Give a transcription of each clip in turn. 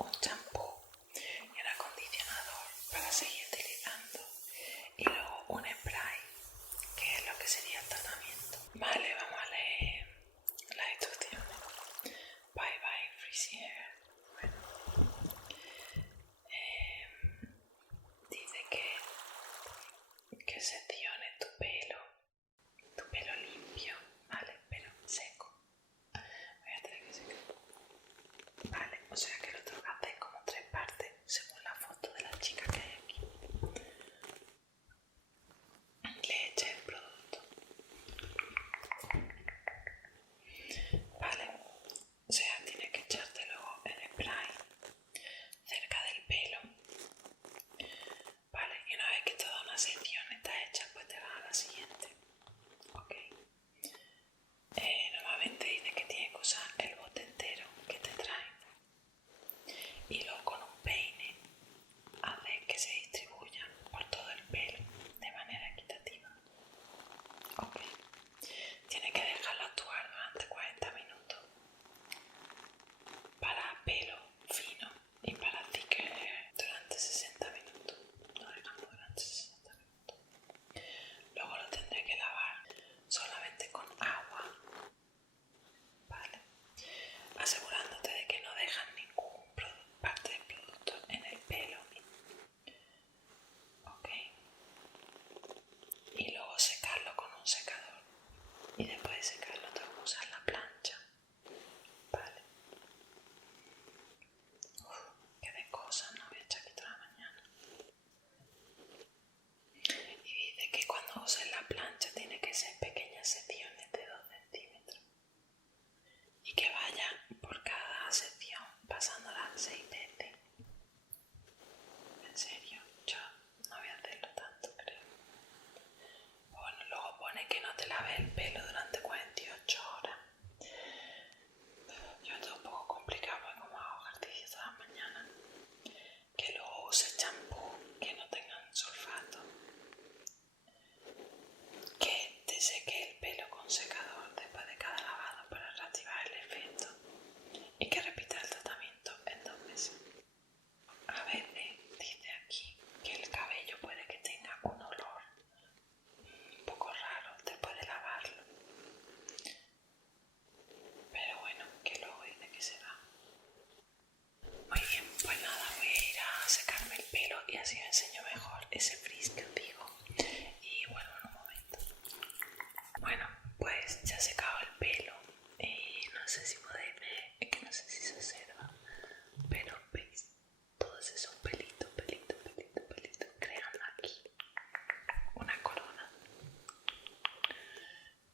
un champú y un acondicionador para seguir utilizando y luego un spray, que es lo que sería el tratamiento. Vale, vamos a leer las instrucciones. Bye bye frizzy hair. Bueno, dice que seccione tu pelo limpio, vale, pero seco. Voy a tener que secar. Vale, o sea que lo tengo que hacer como 3 partes según la foto de la chica que hay aquí. Le eché el producto. Vale, o sea, tienes que echarte luego el spray cerca del pelo. Vale, y una vez que toda una sección está hecha, pues te vas a la siguiente. Ok. Normalmente dice que tienes que usar el bote entero que te traen. Y luego con un peine hacer que se distribuya por todo el pelo de manera equitativa. Ok. Tienes que dejarlo actuar durante 40 minutos. Para pelo fino y para thicker hair durante 60 minutos. Lo dejamos durante 60 minutos. Luego lo tendré que lavar solamente con agua. Vale. Asegurándote de que no dejan ningún parte del producto en el pelo. Ok. Y luego secarlo con un secador. Y después de secarlo tengo que usar la plancha. Vale. Qué de cosas, no voy a echar aquí toda la mañana. Y dice que cuando uses la plancha tiene que ser pequeñas secciones de 2 centímetros. Y que vaya por cada sección pasándola 6 veces. En serio, yo no voy a hacerlo tanto, creo. Bueno, luego pone que no te laves el pelo durante 48 horas. Yo esto es un poco complicado porque como hago ejercicio todas las mañanas. Que luego use champú que no tengan sulfato. Que te seque el pelo con secador después de cada lavado para reactivar el efecto. Y que repita el tratamiento en 2 meses. A veces dice aquí que el cabello puede que tenga un olor un poco raro después de lavarlo. Pero bueno, que luego dice que se va. Muy bien, pues nada, voy a ir a secarme el pelo y así os enseño mejor ese frizz que os digo. Y vuelvo en un momento. Bueno, pues ya he secado el pelo y no sé si podéis ver, es que no sé si se observa, pero veis, todos esos pelitos creando aquí una corona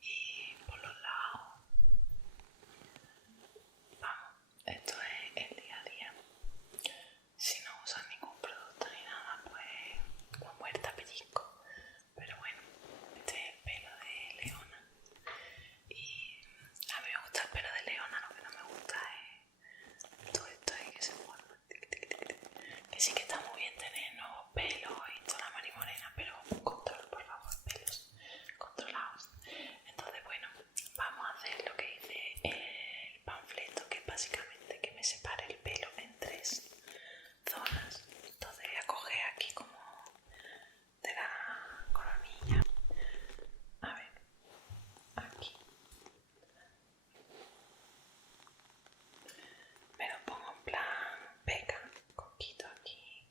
y por los lados. Vamos, esto es el día a día. Si no usas ningún producto ni nada, pues como muerta pellizco. Pero bueno, este es el pelo de leona. Y a mí me gusta el pelo de leona, lo que no me gusta es todo esto ahí que se forma. Que sí que está muy bien tener nuevos pelos y toda la marimorena, pero un control, por favor, pelos controlados. Entonces, bueno, vamos a hacer lo que dice el panfleto, que es básicamente que me separe el pelo en 3 zonas. Entonces voy a coger aquí como de la coronilla. A ver, aquí. Me lo pongo en plan peca, coquito aquí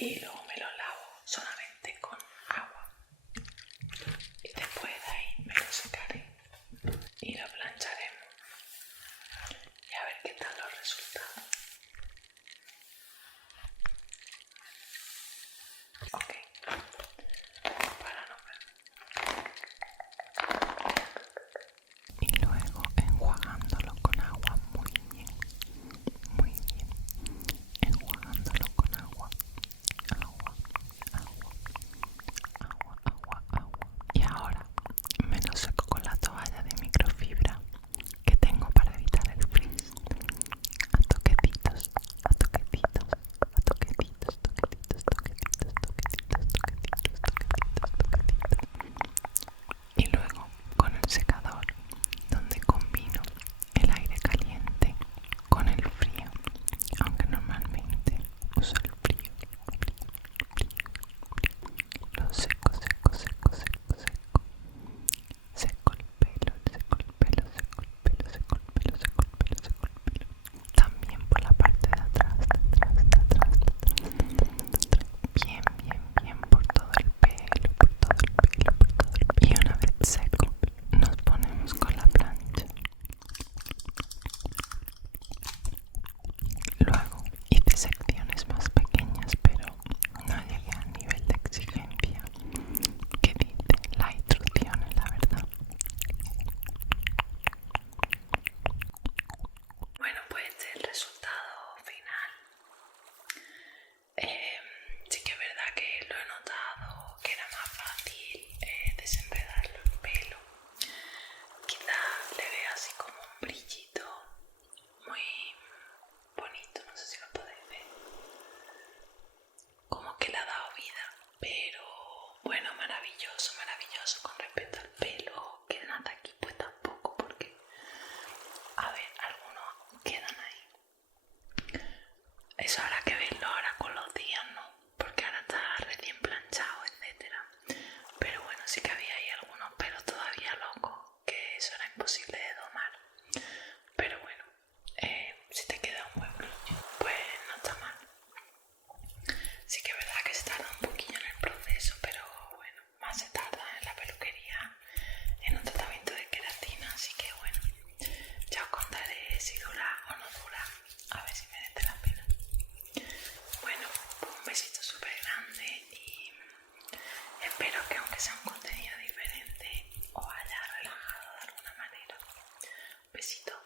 y luego me lo lavo solamente con agua y después de ahí me lo secaré y lo plancharemos y a ver qué tal los resultados. Ok, para no ver. Y luego enjuagándolo con agua muy bien, enjuagándolo con agua, agua, agua, agua, agua, agua. Y ahora me lo seco con la toalla de microfibra que tengo para evitar el frizz. A toquecitos, a toquecitos, a toquecitos, toquecitos, toquecitos, toquecitos, toquecitos, toquecitos, toquecitos. Y luego con el secador, donde combino el aire caliente con el frío, aunque normalmente uso el frío, lo seco, seco, seco, seco, seco. Seco el pelo, seco el pelo, seco el pelo, seco el pelo, seco el pelo, seco el pelo. También por la parte de atrás, de atrás, de atrás, de atrás, de atrás, de atrás. Bien, bien, bien por todo el pelo, por todo el pelo, por todo el pelo. Y una vez seco, nos ponemos con la plancha. Luego hice secciones más pequeñas, pero no llegué al nivel de exigencia que dice la instrucción, la verdad. Bueno, pues este es el resultado final. Sí que es verdad que lo he notado que era más fácil desenredarlo el pelo. Quizá le vea así como un brillito muy bonito, no sé si lo podéis ver. Como que le ha dado vida, pero bueno, maravilloso, maravilloso con respecto al pelo. Quedan hasta aquí pues tampoco, porque a ver, algunos quedan ahí. Eso habrá que verlo ahora con los días, ¿no? Porque ahora está recién planchado, etcétera. Pero bueno, sí que había ahí algunos pelos todavía locos, que eso era imposible de domar. Pero bueno, si te queda un buen brillo, pues no está mal. Sí que es verdad que se tarda un poquillo en el proceso, pero bueno, más se tarda en la peluquería en un tratamiento de queratina, así que bueno, ya os contaré si dura o no dura, a ver si merece la pena. Bueno, pues un besito súper grande y espero que aunque sea un contenido diferente os haya relajado de alguna manera. Besito.